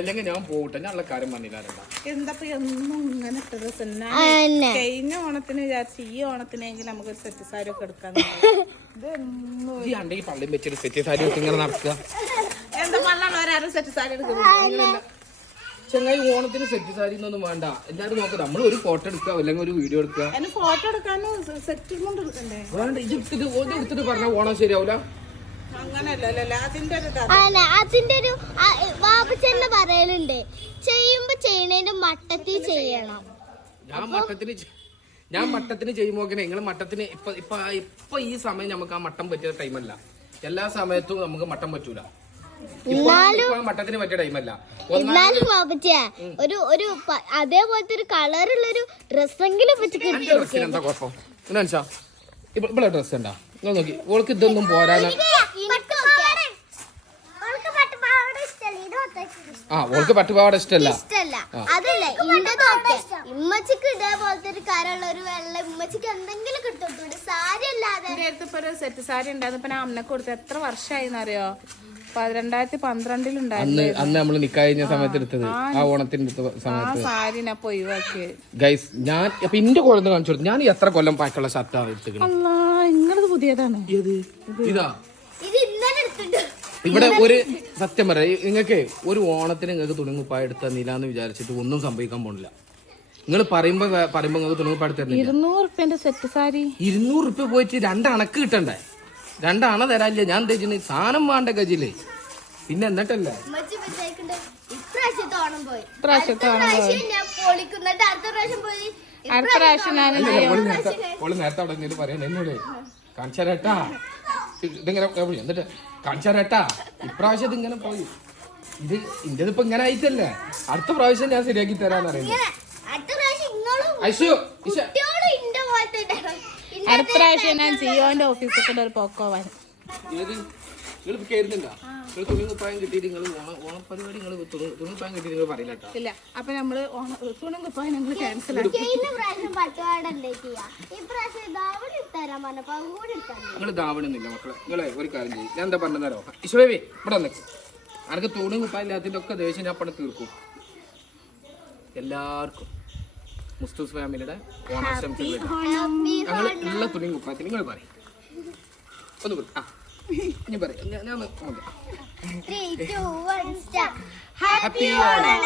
അല്ലെങ്കിൽ ഞാൻ പോട്ടെ, ഞാനുള്ള കാര്യം പറഞ്ഞില്ല. എന്താ എന്നും ഇങ്ങനെ കഴിഞ്ഞ ഓണത്തിന് വിചാരിച്ചു ഈ ഓണത്തിനെങ്കിൽ നമുക്കൊരു സെറ്റ് സാരി ഒക്കെ എടുക്കാൻ. ഈ പള്ളിയും വെച്ചൊരു സെറ്റ് സാരി ഒക്കെ ഇങ്ങനെ നടക്കുക. എന്താ പള്ളുള്ളവരാരും സെറ്റ് സാരി എടുക്കുന്നില്ല. ചെങ്ങായി ഓണത്തിന് സെറ്റ് സാരി ഒന്നും വേണ്ട. എല്ലാരും നോക്കാം, നമ്മൾ ഒരു ഫോട്ടോ എടുക്കുക അല്ലെങ്കിൽ ഒരു വീഡിയോ എടുക്കുക. ഫോട്ടോ എടുക്കാനും സെറ്റ് കൊണ്ട് എടുക്കണ്ടേ? വേണ്ട, ഇത് എടുത്തിട്ട് പറഞ്ഞാൽ ഓണം ശരിയാവൂല. അതിന്റെ ഒരു ബാബുച്ചെന്നെ പറയലുണ്ട്, ചെയ്യുമ്പോ ചെയ്യണേന്റെ മട്ടത്തിൽ ചെയ്യണം. ഞാൻ മട്ടത്തിന് ചെയ്യുമ്പോ നിങ്ങൾ മട്ടത്തിന് ഇപ്പൊ ഈ സമയം നമുക്ക് ആ മട്ടം പറ്റിയ ടൈമല്ല. എല്ലാ സമയത്തും നമുക്ക് മട്ടം പറ്റൂല. മട്ടത്തിന് പറ്റിയ ടൈമല്ല. എന്നാലും ബാബുച്ച ഒരു അതേപോലത്തെ ഒരു കളറുള്ളൊരു ഡ്രസ്സെങ്കിലും എന്താ കുഴപ്പം? എന്നാ ഇവിടെ ഡ്രസ് ഉണ്ടാ നിങ്ങൾ നോക്കി, ഓൾക്ക് ഇതൊന്നും പോരാ. ഓൾക്ക് പട്ടുപാവാട ഇഷ്ടല്ല. അതല്ല ഇമ്മച്ചിക്ക് ഇതേപോലത്തെ ഒരു കരമുള്ള ഒരു വെള്ള ഇമ്മച്ചിക്ക് എന്തെങ്കിലും കിട്ടും. സാരി അല്ലാതെ ഒരു സെറ്റ് സാരി ഉണ്ടായിരുന്നു. ഇപ്പൊ ഞാൻ അമ്മക്ക് കൊടുത്ത് എത്ര വർഷമായിന്നറിയോ? 2012 അന്ന് നമ്മള് നിക്കായ സമയത്ത് എടുത്തത്, ആ ഓണത്തിന്റെ സമയത്ത് സാരി ഒഴിവാക്കി. ഗൈസ് ഞാൻ അപ്പൊ ഇന്റെ കൊല്ലം കാണിച്ചു കൊടുത്തു. ഞാൻ എത്ര കൊല്ലം പാക്കുള്ള ഷർട്ടാണ് എടുത്തത്. നിങ്ങളത് പുതിയതാണ്. ഇതാ ഇവിടെ ഒരു സത്യം പറയാം, നിങ്ങൾക്ക് ഒരു ഓണത്തിന് നിങ്ങൾക്ക് തുണിങ്ങുപ്പായ എടുത്ത നിലാന്ന് വിചാരിച്ചിട്ട് ഒന്നും സംഭവിക്കാൻ പോണില്ല. നിങ്ങൾ പറയുമ്പോ നിങ്ങൾക്ക് തുണിങ്ങുപ്പായ എടുത്ത 200 സെറ്റ് സാരി 200 റുപ്യ പോയിട്ട് 2 അണക്ക് കിട്ടണ്ടേ? 2 അണ തരാനില്ല. ഞാൻ എന്താ സാധനം വേണ്ട ഗജില്. പിന്നെ എന്നിട്ടല്ലേ നേരത്തെ അവിടെ പറയാൻ എന്നോട് കാണിച്ചാരേട്ടാ ഇതിങ്ങനെ എന്നിട്ട് കാണിച്ചാരേട്ടാ ഇപ്രാവശ്യം ഇത് ഇങ്ങനെ പോയി. ഇത് ഇന്റേതിപ്പോ ഇങ്ങനെ ആയിട്ടല്ലേ, അടുത്ത പ്രാവശ്യം ഞാൻ ശരിയാക്കി തരാന്ന് അറിയുന്നത്. അടുത്ത പ്രാവശ്യം ഞാൻ ജിയോന്റെ ഓഫീസിൽ കൂടെ ഒരു പോക്കോവാൻ. നിങ്ങൾ കയറുന്നുണ്ടോ? നിങ്ങൾ തുണിക്കുപ്പായം കിട്ടിയിട്ട് നിങ്ങൾ ഓണപ്പരിപാടി നിങ്ങൾ തുണിക്കുപ്പായം കിട്ടി നിങ്ങൾ പറയില്ല. ഇല്ല, അപ്പൊ നമ്മള് തുണിക്കുപ്പായം ഞങ്ങൾ ക്യാൻസൽ ആക്കി. നിങ്ങൾ ധാവണൊന്നുമില്ല മക്കളെ. നിങ്ങളെ ഒരു കാര്യം ചെയ്യും, ഞാൻ എന്താ പറഞ്ഞോ ഇശ്വബേബി ഇവിടെ നിൽക്കും. അനക്ക് തുണിക്കുപ്പായം ഇല്ലാത്തതിന്റെ ഒക്കെ ദേഷ്യം ഞാൻ പണം തീർക്കും. എല്ലാവർക്കും മുസ്തൂസ് ഫാമിലിയുടെ ഓണാശംസകൾ. ഞങ്ങൾ ഉള്ള തുണിക്കുപ്പായത്തിൽ നിങ്ങൾ പറയും ഒന്ന് പറ. ഇനി പറയാം, ഞാൻ ഹാപ്പി ഓണം.